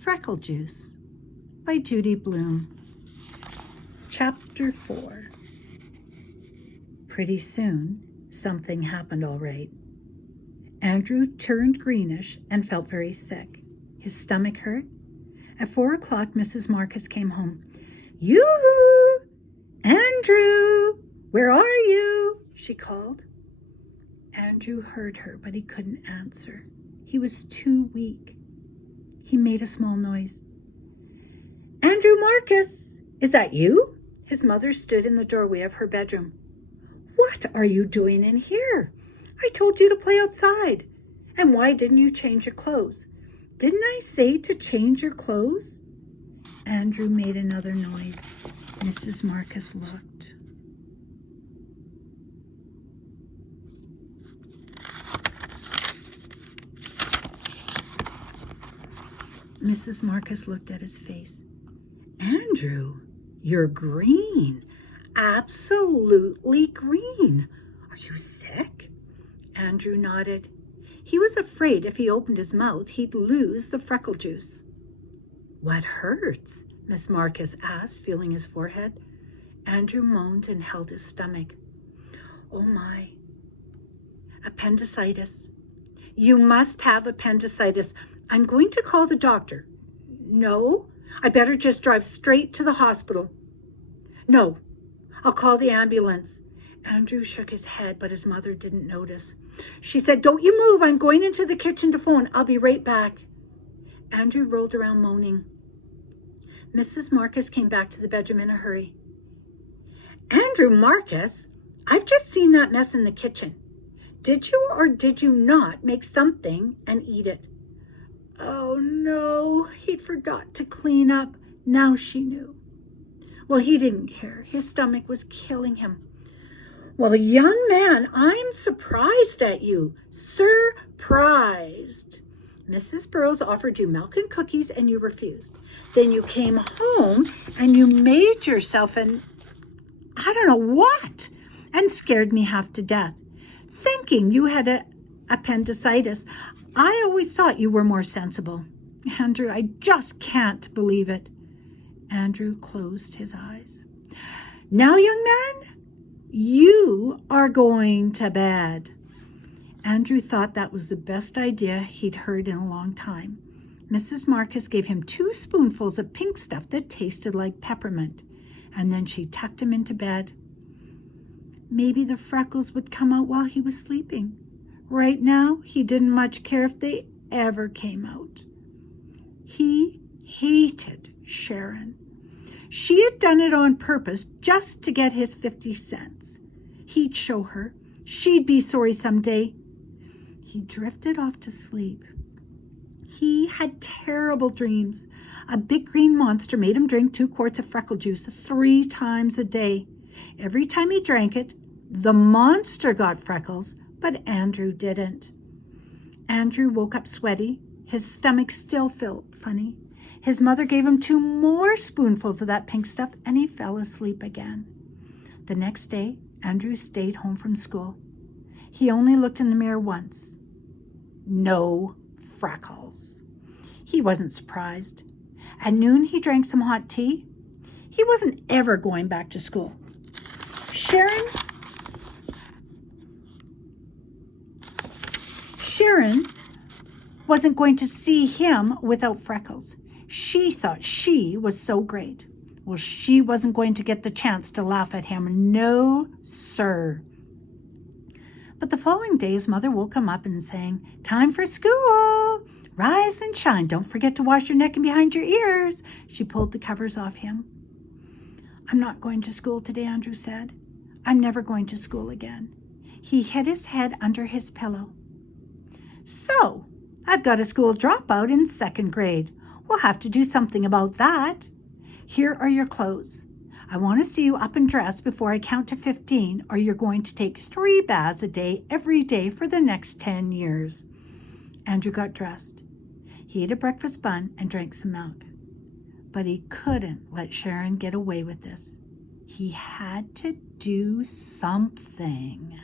Freckle Juice by Judy Blume. Chapter 4. Pretty soon, something happened all right. Andrew turned greenish and felt very sick. His stomach hurt. At 4 o'clock, Mrs. Marcus came home. "Yoo-hoo! Andrew, where are you?" she called. Andrew heard her, but he couldn't answer. He was too weak. He made a small noise. "Andrew Marcus, is that you?" His mother stood in the doorway of her bedroom. "What are you doing in here? I told you to play outside. And why didn't you change your clothes? Didn't I say to change your clothes?" Andrew made another noise. Mrs. Marcus looked. Mrs. Marcus looked at his face. "Andrew, you're green. Absolutely green. Are you sick?" Andrew nodded. He was afraid if he opened his mouth, he'd lose the freckle juice. "What hurts?" Miss Marcus asked, feeling his forehead. Andrew moaned and held his stomach. "Oh my, appendicitis. You must have appendicitis. I'm going to call the doctor." "No, I better just drive straight to the hospital." "No, I'll call the ambulance." Andrew shook his head, but his mother didn't notice. She said, "Don't you move. I'm going into the kitchen to phone. I'll be right back." Andrew rolled around moaning. Mrs. Marcus came back to the bedroom in a hurry. "Andrew Marcus, I've just seen that mess in the kitchen. Did you or did you not make something and eat it?" Oh no, he'd forgot to clean up. Now she knew. Well, he didn't care. His stomach was killing him. "Well, young man, I'm surprised at you. Surprised. Mrs. Burroughs offered you milk and cookies and you refused. Then you came home and you made yourself an I don't know what, and scared me half to death, thinking you had appendicitis. I always thought you were more sensible. Andrew, I just can't believe it." Andrew closed his eyes. "Now, young man, you are going to bed." Andrew thought that was the best idea he'd heard in a long time. Mrs. Marcus gave him 2 spoonfuls of pink stuff that tasted like peppermint, and then she tucked him into bed. Maybe the freckles would come out while he was sleeping. Right now, he didn't much care if they ever came out. He hated Sharon. She had done it on purpose just to get his 50 cents. He'd show her. She'd be sorry someday. He drifted off to sleep. He had terrible dreams. A big green monster made him drink 2 quarts of freckle juice 3 times a day. Every time he drank it, the monster got freckles, but Andrew didn't. Andrew woke up sweaty. His stomach still felt funny. His mother gave him 2 more spoonfuls of that pink stuff, and he fell asleep again. The next day, Andrew stayed home from school. He only looked in the mirror once. No freckles. He wasn't surprised. At noon, he drank some hot tea. He wasn't ever going back to school. Sharon wasn't going to see him without freckles. She thought she was so great. Well, she wasn't going to get the chance to laugh at him. No, sir. But the following day, his mother woke him up and sang, "Time for school. Rise and shine. Don't forget to wash your neck and behind your ears." She pulled the covers off him. "I'm not going to school today," Andrew said. "I'm never going to school again." He hid his head under his pillow. "So, I've got a school dropout in 2nd grade. We'll have to do something about that. Here are your clothes. I want to see you up and dressed before I count to 15, or you're going to take 3 baths a day every day for the next 10 years. Andrew got dressed. He ate a breakfast bun and drank some milk. But he couldn't let Sharon get away with this. He had to do something.